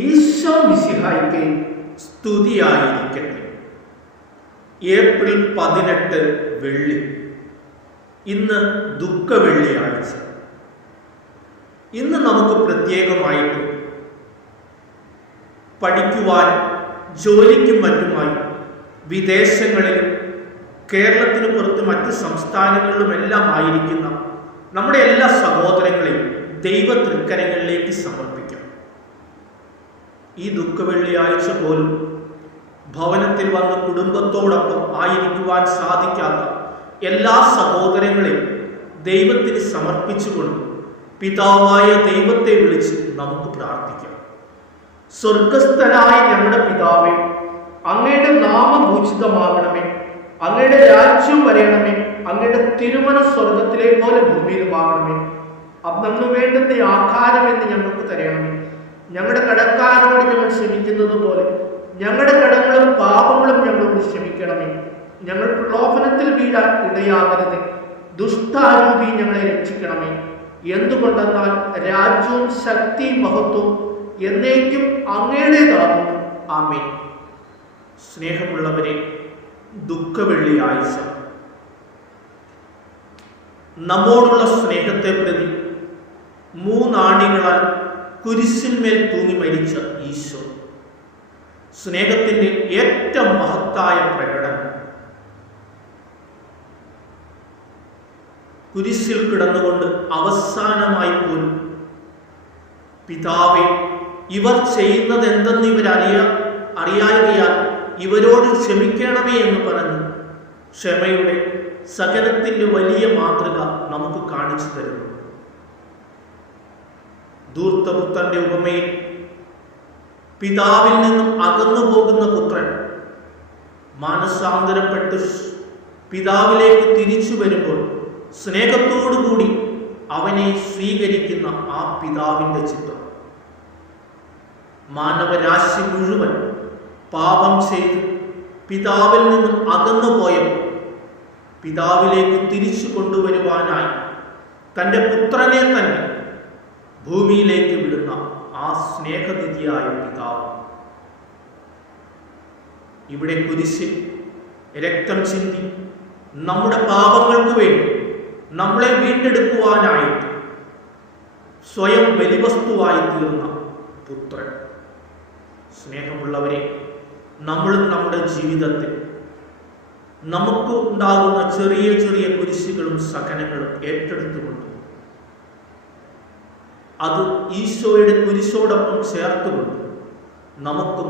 ഈശോ മിശിഹായ്ക്ക് സ്തുതിയായിരിക്കട്ടെ. ഏപ്രിൽ 18 വെള്ളി. ഇന്ന് ദുഃഖവെള്ളിയാഴ്ച. ഇന്ന് നമുക്ക് പ്രത്യേകമായിട്ട് പഠിക്കുവാൻ ജോലിക്കും മറ്റുമായി വിദേശങ്ങളിലും കേരളത്തിന് പുറത്ത് മറ്റ് സംസ്ഥാനങ്ങളിലുമെല്ലാം ആയിരിക്കുന്ന നമ്മുടെ എല്ലാ സഹോദരങ്ങളെയും ദൈവ തൃക്കരങ്ങളിലേക്ക് സമർപ്പിക്കാം. ഈ ദുഃഖവെള്ളിയാഴ്ച പോലും ഭവനത്തിൽ വന്ന് കുടുംബത്തോടൊപ്പം ആയിരിക്കുവാൻ സാധിക്കാത്ത എല്ലാ സഹോദരങ്ങളെയും ദൈവത്തിന് സമർപ്പിച്ചുകൊണ്ട് പിതാവായ ദൈവത്തെ വിളിച്ച് നമുക്ക് പ്രാർത്ഥിക്കാം. സ്വർഗസ്ഥനായ ഞങ്ങളുടെ പിതാവേ, അങ്ങയുടെ നാമം പൂജിതമാകണമേ, അങ്ങയുടെ രാജ്യം വരയണമേ, അങ്ങയുടെ തിരുമനം സ്വർഗത്തിലെ പോലെ ഭൂമിയിലുമാകണമേ. അന്നു വേണ്ടുന്ന ആഹാരം എന്ന് ഞങ്ങൾക്ക് തരണമേ. ഞങ്ങളുടെ കടക്കാരോട് ഞങ്ങൾ ക്ഷമിക്കുന്നത് പോലെ ഞങ്ങളുടെ കടങ്ങളും പാപങ്ങളും ഞങ്ങളോട് ക്ഷമിക്കണമേ. ഞങ്ങൾ പ്രലോഭനത്തിൽ വീഴാൻ ഇടയാകരുത്, ദുഷ്ടാരൂപി ഞങ്ങളെ രക്ഷിക്കണമേ. എന്തുകൊണ്ടെന്നാൽ രാജ്യവും ശക്തിയും മഹത്വവും എന്നേക്കും അങ്ങയുടേതാകുന്നു. ആമേൻ. സ്നേഹമുള്ളവരെ, ദുഃഖവെള്ളിയാഴ്ച നമ്മോടുള്ള സ്നേഹത്തെ പ്രതി 3 ആണികളാൽ കുരിശിന്മേൽ തൂങ്ങി മരിച്ച ഈശോ, സ്നേഹത്തിന്റെ ഏറ്റവും മഹത്തായ പ്രകടനം. കുരിശിൽ കിടന്നുകൊണ്ട് അവസാനമായി പോലും പിതാവേ, ഇവർ ചെയ്യുന്നത് എന്തെന്ന് അറിയായകയാൽ ഇവരോട് ക്ഷമിക്കണമേ എന്ന് പറഞ്ഞ് ക്ഷമയുടെ സകലത്തിന്റെ വലിയ മാതൃക നമുക്ക് കാണിച്ചു തരുന്നു. ധൂർത്തപുത്രന്റെ ഉപമയിൽ പിതാവിൽ നിന്നും അകന്നു പോകുന്ന പുത്രൻ മാനസാന്തരപ്പെട്ട് പിതാവിലേക്ക് തിരിച്ചു വരുമ്പോൾ സ്നേഹത്തോടുകൂടി അവനെ സ്വീകരിക്കുന്ന ആ പിതാവിന്റെ ചിത്രം. മാനവരാശി മുഴുവൻ പാപം ചെയ്ത് പിതാവിൽ നിന്നും അകന്നു പോയപ്പോൾ പിതാവിലേക്ക് തിരിച്ചു കൊണ്ടുവരുവാനായി തൻ്റെ പുത്രനെ തന്നെ ഭൂമിയിലേക്ക് വിടുന്ന ആ സ്നേഹനിധിയായ പിതാവ് ഇവിടെ കുരിശിൽ രക്തം ചിന്തി നമ്മുടെ പാപങ്ങൾക്ക് വേണ്ടി നമ്മളെ വീണ്ടെടുക്കുവാനായിട്ട് സ്വയം ബലിവസ്തുവായി തീർന്ന പുത്രൻ. സ്നേഹമുള്ളവരെ, നമ്മളും നമ്മുടെ ജീവിതത്തിൽ നമുക്ക് ഉണ്ടാകുന്ന ചെറിയ ചെറിയ കുരിശുകളും സഹനങ്ങളും ഏറ്റെടുത്തുകൊണ്ട് അത് ഈശോയുടെ കുരിശോടൊപ്പം ചേർത്തുകൊണ്ട് നമുക്കും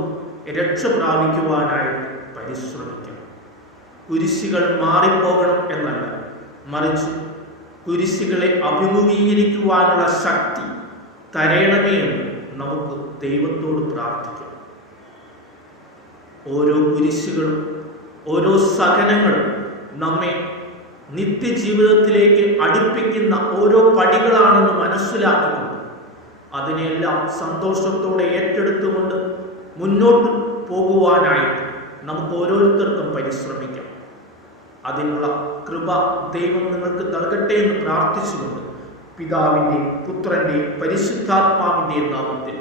രക്ഷ പ്രാപിക്കുവാനായിട്ട് പരിശ്രമിക്കണം. കുരിശുകൾ മാറിപ്പോകണം എന്നല്ല, മറിച്ച് കുരിശുകളെ അഭിമുഖീകരിക്കുവാനുള്ള ശക്തി തരയണമേ എന്ന് നമുക്ക് ദൈവത്തോട് പ്രാർത്ഥിക്കാം. ഓരോ കുരിശുകളും ഓരോ സഹനങ്ങളും നമ്മെ നിത്യജീവിതത്തിലേക്ക് അടുപ്പിക്കുന്ന ഓരോ പടികളാണെന്ന് മനസ്സിലാക്കിക്കൊണ്ട് അതിനെല്ലാം സന്തോഷത്തോടെ ഏറ്റെടുത്തുകൊണ്ട് മുന്നോട്ട് പോകുവാനായിട്ട് നമുക്ക് ഓരോരുത്തർക്കും പരിശ്രമിക്കാം. അതിനുള്ള കൃപ ദൈവം നിങ്ങൾക്ക് നൽകട്ടെ എന്ന് പ്രാർത്ഥിച്ചുകൊണ്ട് പിതാവിൻ്റെയും പുത്രൻ്റെയും പരിശുദ്ധാത്മാവിൻ്റെയും നാമത്തിൽ